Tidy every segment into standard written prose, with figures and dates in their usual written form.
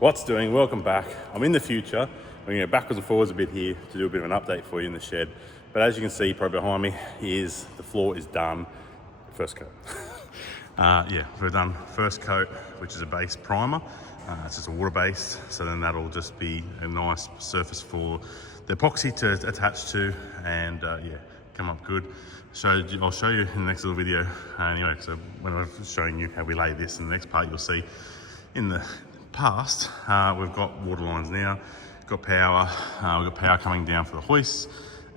What's doing? Welcome back. I'm in the future. We're going to go backwards and forwards a bit here to do a bit of an update for you in the shed. But as you can see, probably behind me, is the floor is done. First coat. Yeah, we've done first coat, which is a base primer. It's just a water-based, so then that'll just be a nice surface for the epoxy to attach to, and yeah, come up good. So I'll show you in the next little video. Anyway, so when I was showing you how we lay this in the next part, you'll see in the past, we've got water lines now, got power, we've got power coming down for the hoists,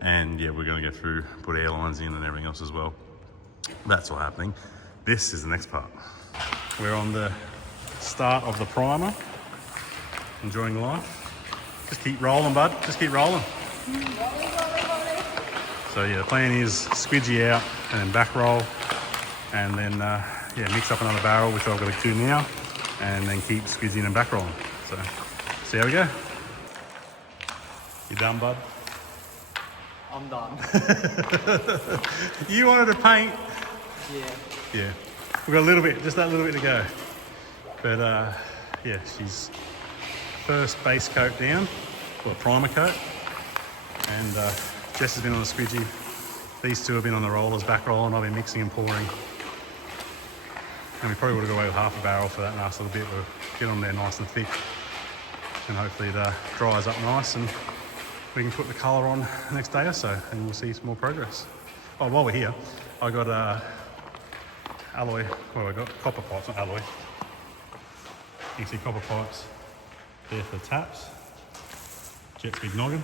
and yeah, we're going to go through, put air lines in and everything else as well. That's all happening. This is the next part. We're on the start of the primer. Enjoying life. Just keep rolling, bud. Just keep rolling. So yeah, the plan is squidgy out and then back roll, and then yeah, mix up another barrel, which I've got to do now, and then keep squidging and back rolling. So see how we go. You done, bud? I'm done. You wanted to paint? Yeah. Yeah. We've got a little bit, just that little bit to go. But yeah, she's first base coat down, or primer coat, and Jess has been on the squidgy. These two have been on the rollers, back rolling. I've been mixing and pouring. And we probably would have got away with half a barrel for that last little bit. We'll get on there nice and thick, and hopefully it dries up nice, and we can put the colour on the next day or so, and we'll see some more progress. Oh, while we're here, I got alloy, well, I got copper pipes, not alloy. You can see copper pipes there for the taps, Jet's big noggin,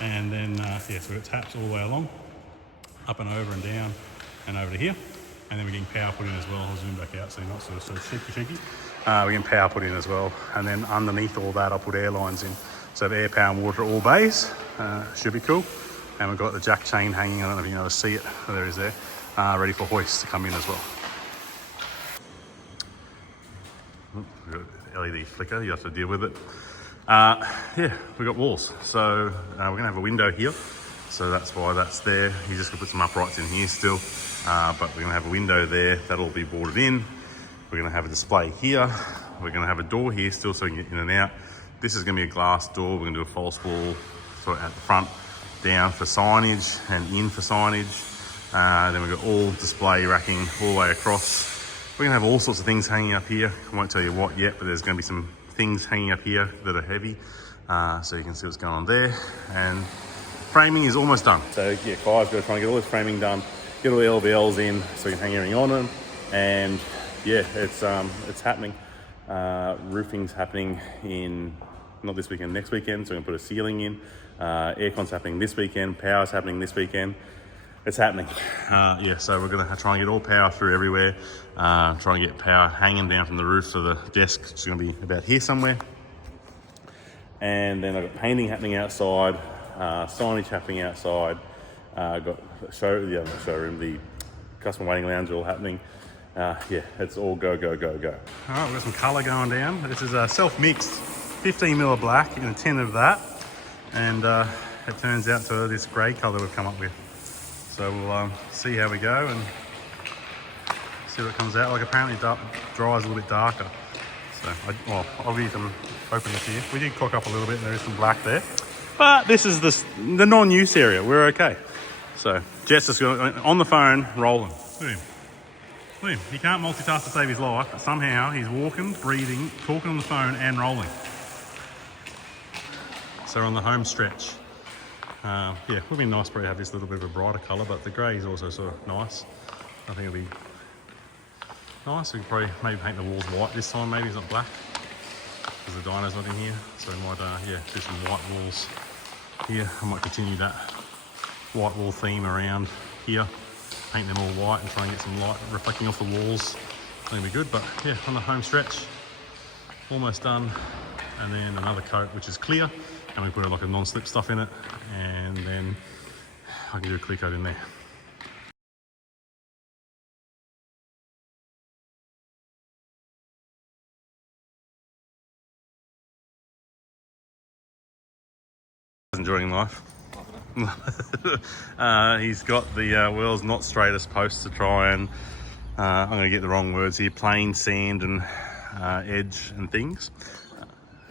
and then yeah, so we've got taps all the way along, up and over and down and over to here, and then we're getting power put in as well. I'll zoom back out so you're not sort of shaky. We're getting power put in as well, and then underneath all that I'll put air lines in. So air, power and water all bays, should be cool. And we've got the jack chain hanging, I don't know if you can able to see it, there it is there, ready for hoists to come in as well. LED flicker, you have to deal with it. Yeah, we've got walls. So we're gonna have a window here. So that's why that's there. You just gonna put some uprights in here still. But we're gonna have a window there, that'll be boarded in. We're gonna have a display here. We're gonna have a door here still so we can get in and out. This is gonna be a glass door. We're gonna do a false wall for at the front, down for signage and in for signage. Then we've got all display racking all the way across. We're gonna have all sorts of things hanging up here. I won't tell you what yet, but there's gonna be some things hanging up here that are heavy. So you can see what's going on there. And framing is almost done. So yeah, Kai's gotta try and get all this framing done, get all the LVLs in so we can hang everything on them. And yeah, it's happening. Roofing's happening in, not this weekend, next weekend. So we're gonna put a ceiling in. Aircon's happening this weekend. Power's happening this weekend. It's happening. Yeah, so we're gonna try and get all power through everywhere. Try and get power hanging down from the roof, so the desk is gonna be about here somewhere. And then I've got painting happening outside, signage happening outside. I've got the showroom, the customer waiting lounge all happening. Yeah, it's all go, go, go, go. All right, we've got some color going down. This is a self-mixed 15 mil of black and a 10 of that. And it turns out to this gray color we've come up with. So we'll see how we go and see what comes out. Like apparently dries a little bit darker. So, I'll be open this here. We did cock up a little bit, there is some black there. But this is the non-use area, we're okay. So Jess is on the phone, rolling. Look at him. Look at him, he can't multitask to save his life, but somehow he's walking, breathing, talking on the phone and rolling. So we're on the home stretch. Yeah, it would be nice probably to have this little bit of a brighter colour, but the grey is also sort of nice. I think it'll be nice. We could probably maybe paint the walls white this time, maybe it's not black, because the Dyno's not in here. So we might, yeah, do some white walls here. I might continue that white wall theme around here, paint them all white and try and get some light reflecting off the walls. I think it'll be good, but yeah, on the home stretch, almost done. And then another coat, which is clear. And we put like a non-slip stuff in it, and then I can do a clear coat in there. Enjoying life. He's got the world's not straightest post to try and, I'm going to get the wrong words here, plain sand and edge and things.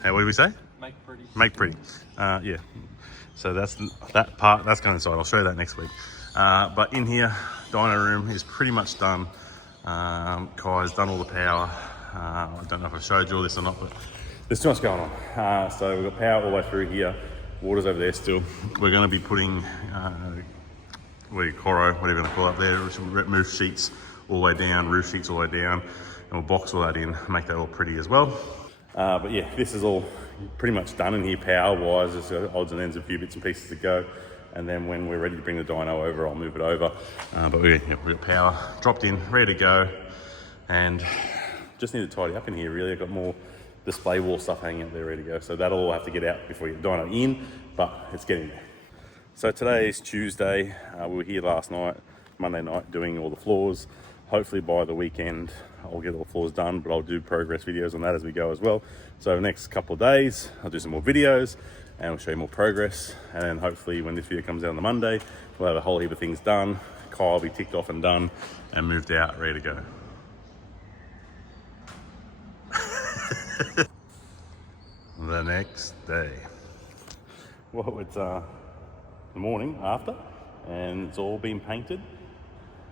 What do we say? Make pretty. Make pretty. Yeah. So that's that part. That's going inside. I'll show you that next week. But in here, dyno room is pretty much done. Kai's done all the power. I don't know if I've showed you all this or not, but there's too much going on. So we've got power all the way through here. Water's over there still. We're going to be putting coro, whatever you want to call it up there, remove sheets all the way down, roof sheets all the way down, and we'll box all that in, make that all pretty as well. But yeah, this is all pretty much done in here power-wise. There's odds and ends, a few bits and pieces to go. And then when we're ready to bring the dyno over, I'll move it over. But we've got power dropped in, ready to go. And just need to tidy up in here, really. I've got more display wall stuff hanging out there ready to go. So that'll all have to get out before we get the dyno in, but it's getting there. So today is Tuesday. We were here last night, Monday night, doing all the floors. Hopefully by the weekend, I'll get all the floors done, but I'll do progress videos on that as we go as well. So the next couple of days, I'll do some more videos and we'll show you more progress. And then hopefully when this video comes out on the Monday, we'll have a whole heap of things done. Kyle will be ticked off and done and moved out, ready to go. The next day. Well, it's the morning after and it's all been painted.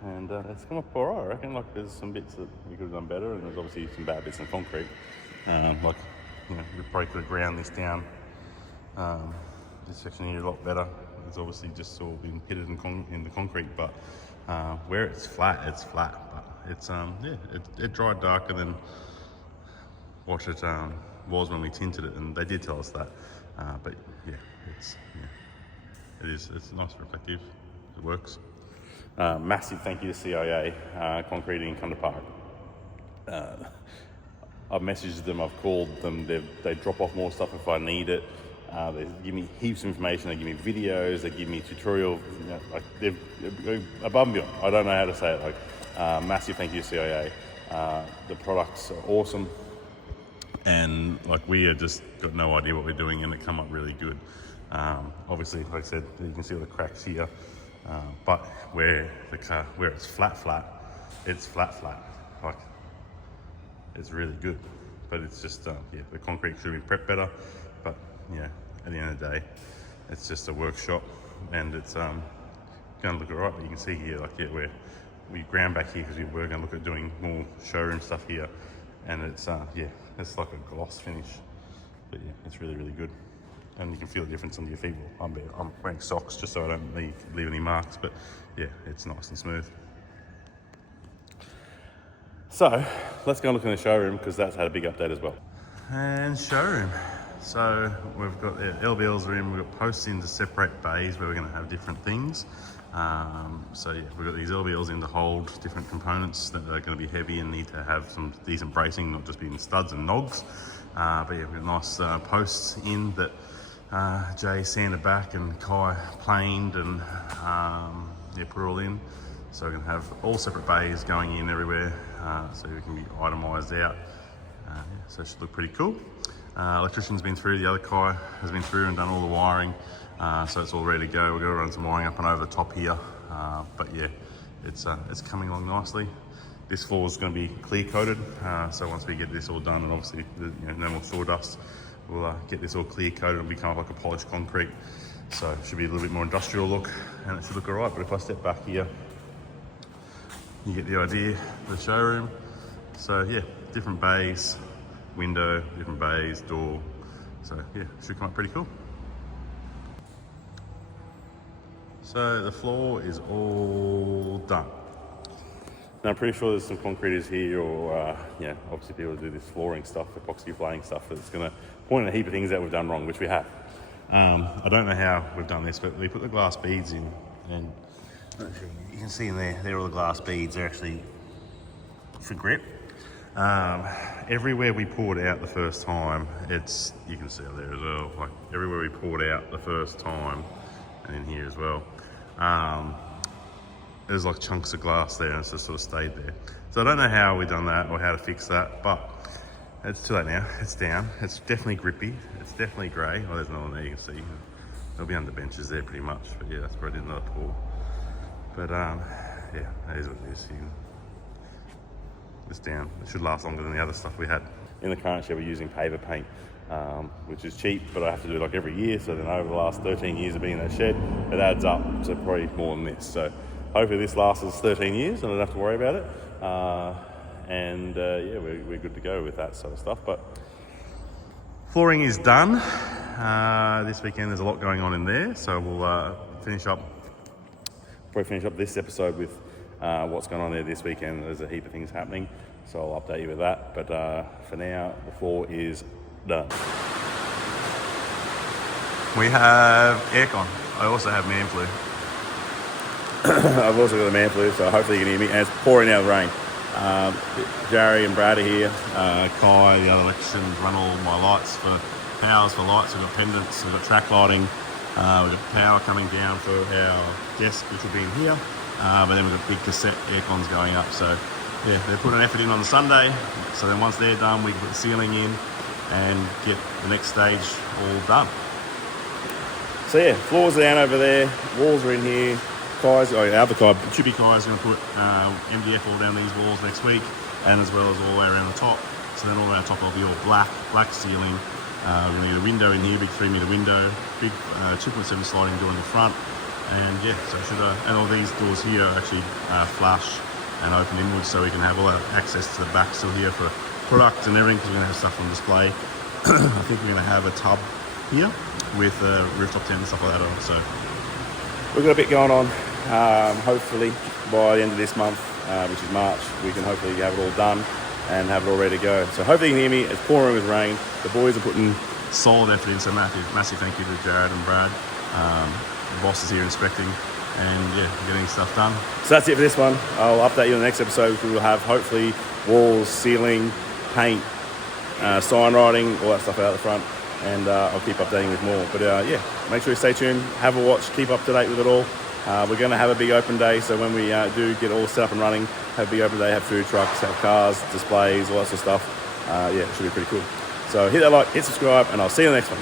And it's come up all right, I reckon. Like, there's some bits that we could have done better, and there's obviously some bad bits in concrete. Like, you know, we probably could have ground this down. This section here a lot better. It's obviously just all been pitted in the concrete, but where it's flat, it's flat. But it's yeah, it dried darker than what it was when we tinted it, and they did tell us that. But yeah, it's nice, reflective. It works. Massive thank you to CIA Concreting in Kunda Park. I've messaged them, I've called them, they drop off more stuff if I need it. They give me heaps of information, they give me videos, they give me tutorial, you know, like they're above and beyond. I don't know how to say it. Like, massive thank you to CIA. The products are awesome, and like we had just got no idea what we're doing, and it come up really good. Obviously, like I said, you can see all the cracks here. But where it's flat, it's flat. Like, it's really good. But it's just, yeah, the concrete should be prepped better. But, yeah, at the end of the day, it's just a workshop, and it's going to look all right. But you can see here, like, yeah, we ground back here because we were going to look at doing more showroom stuff here. And it's, yeah, it's like a gloss finish. But, yeah, it's really, really good. And you can feel the difference under your feet. Well, I'm wearing socks just so I don't leave any marks, but yeah, it's nice and smooth. So let's go and look in the showroom because that's had a big update as well. And showroom. So we've got the LBLs are in, we've got posts in to separate bays where we're going to have different things. So yeah, we've got these LBLs in to hold different components that are going to be heavy and need to have some decent bracing, not just being studs and nogs. But yeah, we've got nice posts in that Jay sanded back and Kai planed and yeah, put it all in. So we're going to have all separate bays going in everywhere, so we can be itemised out. Yeah, so it should look pretty cool. Electrician's been through, the other Kai has been through and done all the wiring, so it's all ready to go. We're going to run some wiring up and over the top here, but yeah, it's coming along nicely. This floor is going to be clear coated, so once we get this all done, and obviously no more sawdust, we'll get this all clear coated and become like a polished concrete. So it should be a little bit more industrial look, and it should look all right. But if I step back here, you get the idea of the showroom. So yeah, different bays, window, different bays, door. So yeah, it should come up pretty cool. So the floor is all done. Now I'm pretty sure there's some concreters here, or yeah, obviously people do this flooring stuff, epoxy flaying stuff, that's going to point at a heap of things that we've done wrong, which we have. I don't know how we've done this, but we put the glass beads in, and you can see in there, they're all the glass beads. They're actually for grip. Everywhere we poured out the first time, you can see it there as well, like everywhere we poured out the first time, and in here as well, there's like chunks of glass there, and it's just sort of stayed there. So I don't know how we done that or how to fix that, but it's too late now. It's down. It's definitely grippy. It's definitely grey. Oh, there's another one there you can see. They'll be under benches there pretty much, but yeah, that's where I did another pour. But yeah, that is what it is. It's down. It should last longer than the other stuff we had. in the current shed we're using paver paint, which is cheap, but I have to do it like every year. So then over the last 13 years of being in that shed, it adds up to probably more than this. So hopefully this lasts us 13 years and I don't have to worry about it. Yeah, we're good to go with that sort of stuff. But flooring is done. This weekend there's a lot going on in there, so we'll probably finish up this episode with what's going on there this weekend. There's a heap of things happening, so I'll update you with that. But for now, the floor is done. We have aircon. I also have man flu. I've also got a man flu, so hopefully you can hear me. And it's pouring out of rain. Jerry and Brad are here. Kai, the other electricians, run all my lights for powers for lights. We've got pendants, we've got track lighting, we've got power coming down for our desk, which will be in here. But then we've got big cassette air cons going up. So yeah, they put an effort in on the Sunday. So then once they're done, we can put the ceiling in and get the next stage all done. So yeah, floors are down over there, walls are in here. Kai's, Chippy Kai's going to put MDF all down these walls next week, and as well as all the way around the top. So then all our top will be all black ceiling. We're going to get a window in here, big 3-metre window, big 2.7 sliding door in the front, and yeah, so and all these doors here are actually flush and open inwards, so we can have all that access to the back still here for product and everything, because we're going to have stuff on display. I think we're going to have a tub here with a rooftop tent and stuff like that on it. So we've got a bit going on. Hopefully by the end of this month, which is March, we can hopefully have it all done and have it all ready to go. So hopefully you can hear me. It's pouring with rain. The boys are putting solid effort in, so massive thank you to Jared and Brad. The boss is here inspecting and yeah, getting stuff done. So that's it for this one. I'll update you on the next episode, which we will have hopefully walls, ceiling, paint, sign writing, all that stuff out the front. And I'll keep updating with more. But yeah, make sure you stay tuned, have a watch, keep up to date with it all. We're going to have a big open day, so when we do get all set up and running, have a big open day, have food trucks, have cars, displays, all that sort of stuff. Yeah, it should be pretty cool. So hit that like, hit subscribe, and I'll see you in the next one.